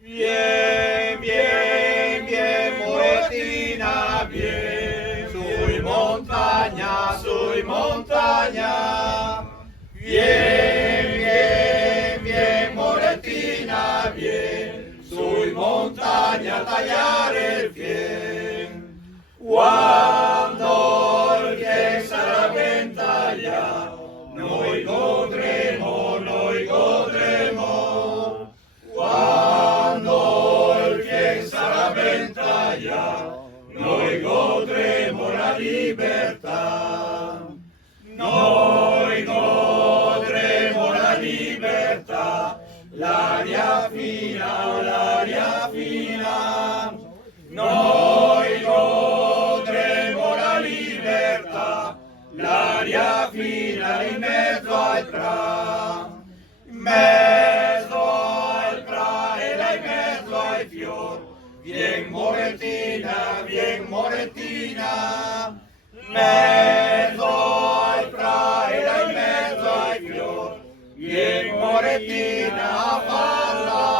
Bien, bien, bien, Moretina, bien. Soy montaña, soy montaña. Bien, bien, bien, Moretina, bien. Soy montaña, tallar el bien. Cuando el que se la venta ya, no oigo tremo, no oigo tremo. Cuando el que se la venta ya, no oigo tremo la libertad. No oigo tremo la libertad, l'aria fina, l'aria fina. No oigo tremo la libertà, l'aria fina in mezzo al pra, in mezzo al pra e là in mezzo ai fior. Bien Moretina, bien Moretina, mezzo al pra e là in mezzo ai fior. Bien Moretina a farla.